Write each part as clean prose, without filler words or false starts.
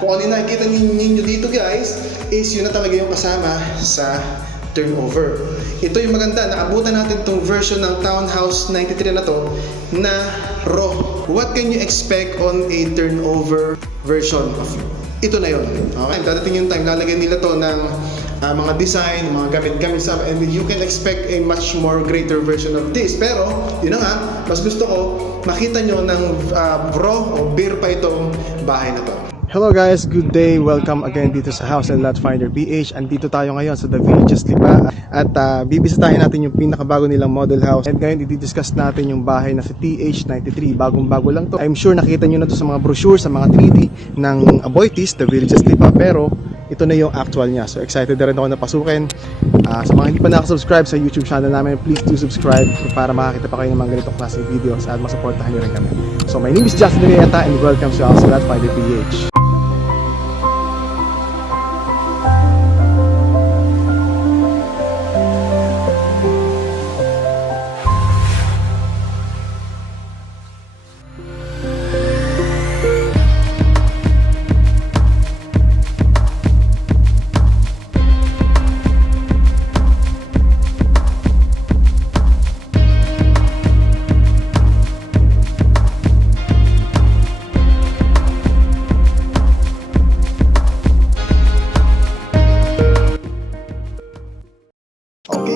kung ano yung nakikita ninyo dito guys, is yun na talaga yung kasama sa turnover. Ito yung maganda, naabutan natin itong version ng Townhouse 93 na to na raw. What can you expect on a turnover version of ito na yun? Okay, dadating yung time, lalagyan nila to ng mga design, mga gamit-gamit sa, and you can expect a much more greater version of this. Pero, yun na nga, mas gusto ko makita nyo ng raw o beer pa itong bahay na to. Hello guys, good day. Welcome again dito sa House and Lot Finder PH. Andito tayo ngayon sa The Villages Lipa at bibisitahin natin yung pinakabago nilang model house. And ngayon i-discuss natin yung bahay na si TH93. Bagong-bago lang to. I'm sure nakita nyo na to sa mga brochure, sa mga 3D ng Aboitiz, The Villages Lipa. Pero ito na yung actual niya. So excited na rin ako na pasukin. Sa mga hindi pa nakasubscribe sa YouTube channel namin, please do subscribe para makakita pa kayo ng mga ganitong klaseng videos at masuportahan nyo rin kami. So my name is Justin Rieta and welcome to House and Lot Finder PH.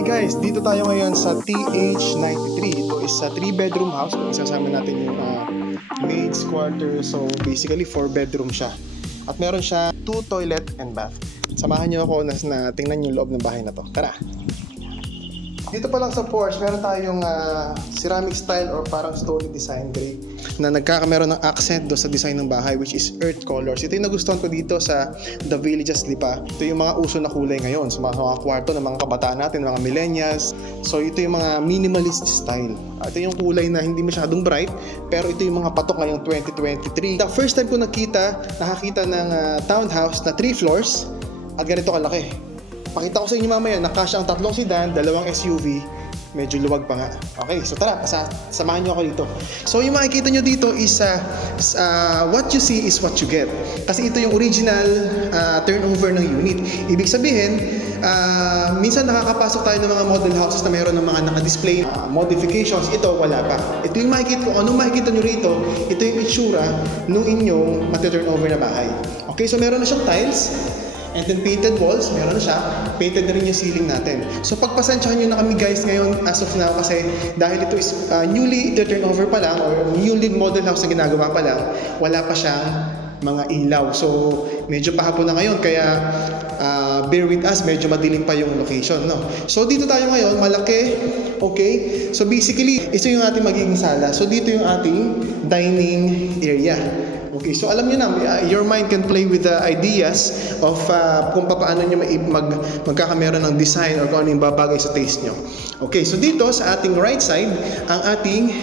Guys, dito tayo ngayon sa TH93. Ito is a 3-bedroom house. Kung isasama natin yung maid's quarter. So basically 4-bedroom siya. At meron siya 2 toilet and bath. Samahan niyo ako na tingnan yung loob ng bahay na to. Tara! Dito pa lang sa porch, meron tayong ceramic style or parang stone design gray na nagkakameron ng accent do sa design ng bahay, which is earth colors. Ito yung nagustuhan ko dito sa The Villages Lipa. Ito yung mga uso na kulay ngayon sa mga kwarto ng mga kabataan natin, mga millennials. So ito yung mga minimalist style. Ito yung kulay na hindi masyadong bright, pero ito yung mga patok ngayong 2023. The first time ko nakakita ng townhouse na 3 floors at ganito kalaki. Pakita ko sa inyo mamaya, nakasya ang 3 sedan, 2 SUV, medyo luwag pa nga. Okay, so tara, samahan nyo ako dito. So yung makikita nyo dito is, what you see is what you get. Kasi ito yung original turnover ng unit. Ibig sabihin, minsan nakakapasok tayo ng mga model houses na mayroon ng mga naka-display modifications. Ito, wala pa. Ito yung makikita ko, anong makikita nyo rito, ito yung itsura nung inyong mati-turnover na bahay. Okay, so meron na siyang tiles. And then painted walls, meron na siya. Painted na rin yung ceiling natin. So pagpasensyahan nyo na kami guys ngayon as of now kasi dahil ito is newly turnover pa lang or newly model house na ginagawa pa lang, wala pa siyang mga ilaw. So medyo pahapon na ngayon kaya bear with us, medyo madilim pa yung location, no? So dito tayo ngayon, malaki. Okay? So basically, ito yung ating magiging sala. So dito yung ating dining area. Okay, so alam niyo na, your mind can play with the ideas of kung paano niyo magkakameron ng design or kung ano yung babagay sa taste niyo. Okay, so dito sa ating right side, ang ating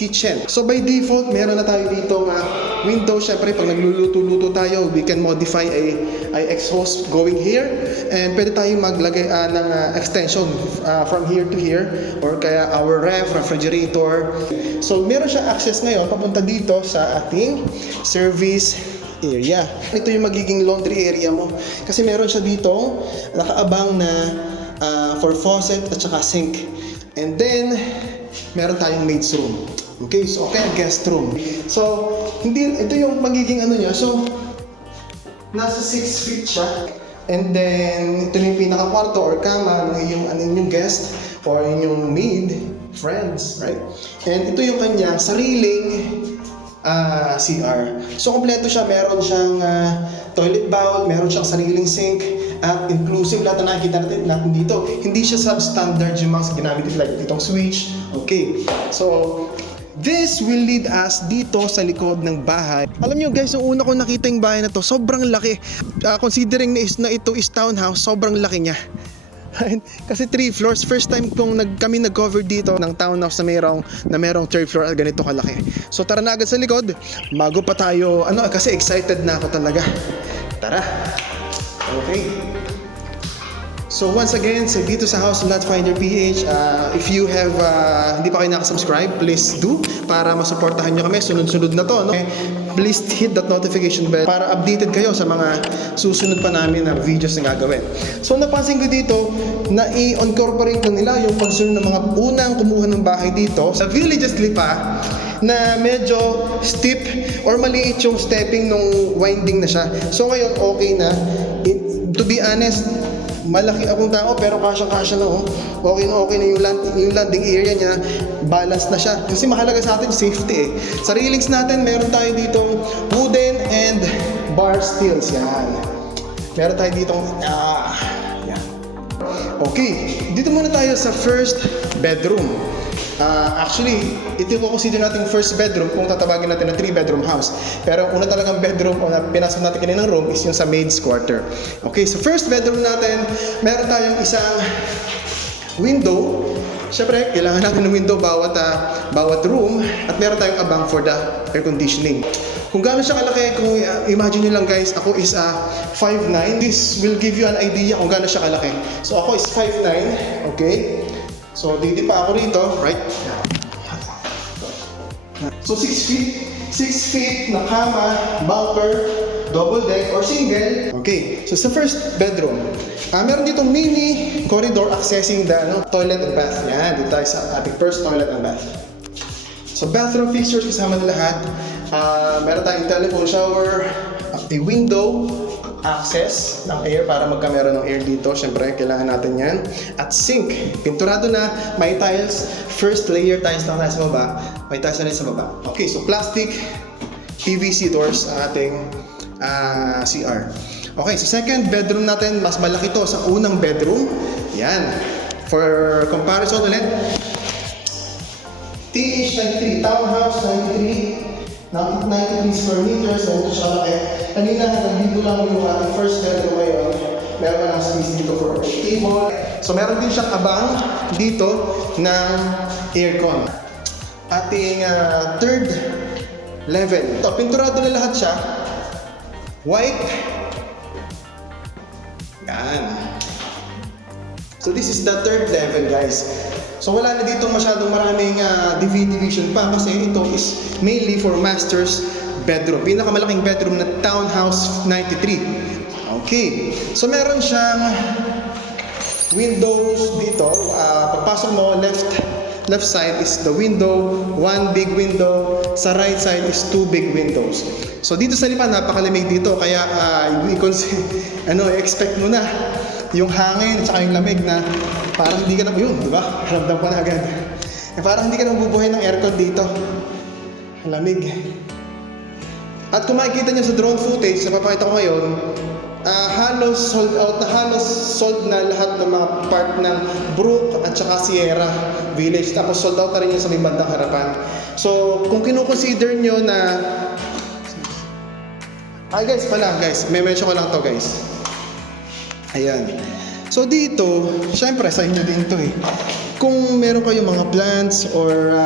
kitchen. So by default, meron na tayo dito window. Syempre, pag nagluluto-luto tayo, we can modify a exhaust going here. And pwede tayong maglagay ng extension from here to here. Or kaya our refrigerator. So meron siya access ngayon papunta dito sa ating service area. Ito yung magiging laundry area mo. Kasi meron siya dito nakaabang na for faucet at saka sink. And then, meron tayong maid's room. Okay, so guest room. So, ito yung magiging ano niya. So, nasa 6 feet siya. And then, ito yung pinaka-kwarto or kama ng yung guest or yung maid, friends, right? And ito yung kanya sariling CR. So, kompleto siya. Meron siyang toilet bowl, meron siyang sariling sink, at inclusive lahat na nakikita natin dito. Hindi siya substandard yung mga ginamit dito, like itong switch. Okay, so this will lead us dito sa likod ng bahay. Alam nyo guys, yung una ko nakita yung bahay na to, sobrang laki. Considering na ito is townhouse, sobrang laki niya. Kasi 3 floors, first time kami nag-cover dito ng townhouse na merong 3rd floor at ganito kalaki. So tara na agad sa likod, bago pa tayo, kasi excited na ako talaga. Tara! Okay. So once again, dito sa House and Lot Finder PH, if you have hindi pa kayo nakasubscribe, please do para masuportahan nyo kami. Sunod-sunod na to, no? please hit that notification bell para updated kayo sa mga susunod pa namin na videos na gagawin. So napansin ko dito na i-incorporate na nila yung concern ng mga unang kumuha ng bahay dito sa Villages Lipa na medyo steep or maliit yung stepping nung winding na siya. So ngayon okay na. To be honest, malaki akong tao pero kasyang-kasya na Okay na yung landing area niya, balance na siya. Kasi mahalaga sa atin safety Sa railings natin, meron tayo ditong wooden and bar steels. Yan. Meron tayo ditong yan. Okay, dito muna tayo sa first bedroom. Actually, ito ko consider natin first bedroom kung tatawagin natin na 3-bedroom house. Pero ang una talagang bedroom o na pinasok natin kaninang room is yung sa maid's quarter. Okay, so first bedroom natin, meron tayong isang window. Siyempre, kailangan natin ng window bawat room at meron tayong abang for the air conditioning. Kung gaano siya kalaki, kung imagine nyo lang guys, ako is 5'9". This will give you an idea kung gaano siya kalaki. So ako is 5'9", okay? So, didi pa ako rito, right? So, 6 feet na kama, bunker, double deck, or single. Okay, so sa first bedroom, meron ditong mini corridor accessing the toilet and bath. Yan, dito tayo sa ating first toilet and bath. So, bathroom fixtures kasama na lahat. Meron tayong telephone shower, a window, access ng air para magkameron ng air dito. Siyempre, kailangan natin yan. At sink. Pinturado na. May tiles. First layer tiles lang tayo sa baba. May tiles na rin sa baba. Okay, so plastic PVC doors ang ating CR. Okay, so second bedroom natin, mas malaki to sa unang bedroom. Yan. For comparison ulit, TH93, townhouse 93. 93 square meters, and siya laki. Kanina hanggang dito lang yung ating first bedroom ngayon. Meron ka ng space dito for a table. So meron din siyang abang dito ng aircon. Ating third level. Ito, pinturado na lahat siya. White. Yan. So this is the third level guys. So wala na dito masyadong maraming division pa kasi ito is mainly for master's bedroom. Pinakamalaking bedroom na townhouse 93. Okay. So meron siyang windows dito. Pagpasok mo, left side is the window, one big window. Sa right side is two big windows. So dito sa lipa, napakalamig dito. Kaya expect mo na yung hangin at saka yung lamig na parang hindi ka na, di ba? Ramdam ko na agad. Parang hindi ka na bubuhay ng aircon dito. Lamig. At kung makikita nyo sa drone footage na papakita ko ngayon, halos sold na lahat ng mga part ng Brook at saka Sierra Village. Tapos sold out na rin yun sa may bandang harapan. So, kung kinukonsider nyo na guys, may mention ko lang to guys. Ayan. So dito, syempre sa inyo din to Kung meron kayong mga plants or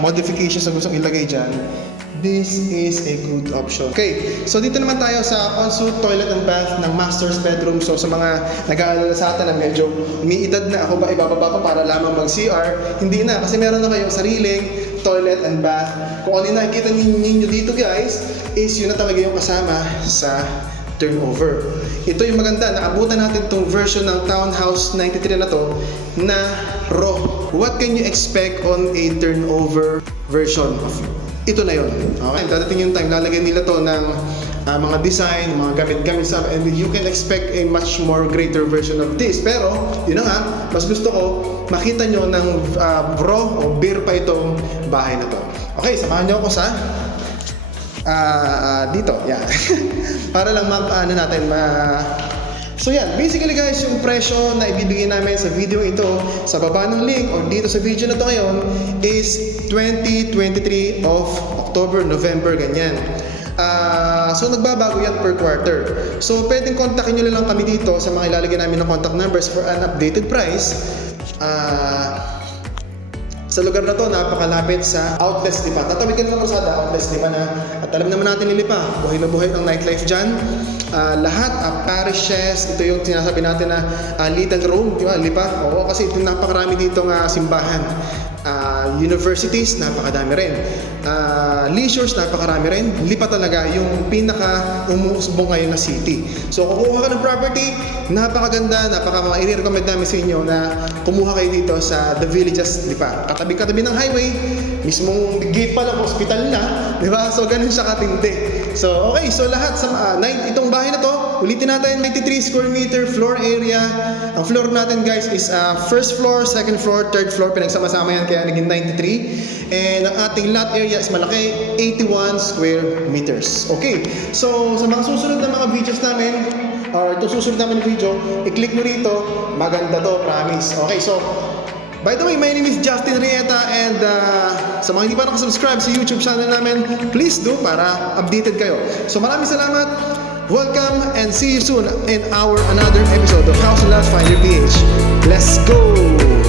modifications na gustong ilagay dyan, this is a good option. Okay, so dito naman tayo sa ensuite toilet and bath ng master's bedroom. So sa mga nag-aalala sa atin na medyo umiidad na, ako ba ibababa pa para lamang mag-CR? Hindi na, kasi meron na kayong sariling toilet and bath. Kung ano yung nakikita ninyo dito guys, is yun na talaga yung kasama sa turnover. Ito yung maganda, naabutan natin itong version ng Townhouse 93 na to na raw. What can you expect on a turnover version of ito na yun? Okay, dadating yung time, lalagyan nila to ng mga design, mga gamit-gamit stuff, and you can expect a much more greater version of this. Pero, yun na nga, mas gusto ko makita nyo ng raw o beer pa itong bahay na to. Okay, samahan nyo ako sa dito, yeah. Para lang So yan, basically guys, yung presyo na ibibigay namin sa video ito, sa baba ng link or dito sa video na to ngayon is 2023 of October, November, ganyan. So nagbabago yan per quarter. So pwedeng kontakin nyo lang kami dito sa mga ilalagay namin ng contact numbers for an updated price. Sa lugar na to, napakalapit sa Outlets Lipa. Tatawid ka na sa Outlets Lipa na, at alam naman natin ni Lipa, buhay na buhay ang nightlife dyan. Lahat, parishes, ito yung sinasabi natin na Little Rome, di ba, Lipa? Oo, kasi ito napakarami dito nga simbahan. Universities, napakadami rin. Leisures, napakarami rin. Lipa talaga yung pinaka-umuusbong ngayon na city. So kung kukuha ka ng property, napakaganda, i-recommend namin sa inyo na kumuha kayo dito sa The Villages Lipa. Katabi-katabi ng highway, mismong gate pa lang, hospital na, di ba? So ganun siya katindi. So okay, so lahat sa itong bahay na to, ulitin natin, 93 square meter floor area. Ang floor natin guys is first floor, second floor, third floor, pinagsama-sama yan kaya naging 93. And ang ating lot area is malaki, 81 square meters. Okay, so sa mga susunod na mga videos namin, or itong susunod namin na video, i-click nyo rito, maganda to, promise. Okay, so by the way, my name is Justin Rieta, and sa mga hindi pa nakasubscribe sa YouTube channel namin, please do para updated kayo. So maraming salamat, welcome, and see you soon in our another episode of House and Lot Finder PH. Let's go!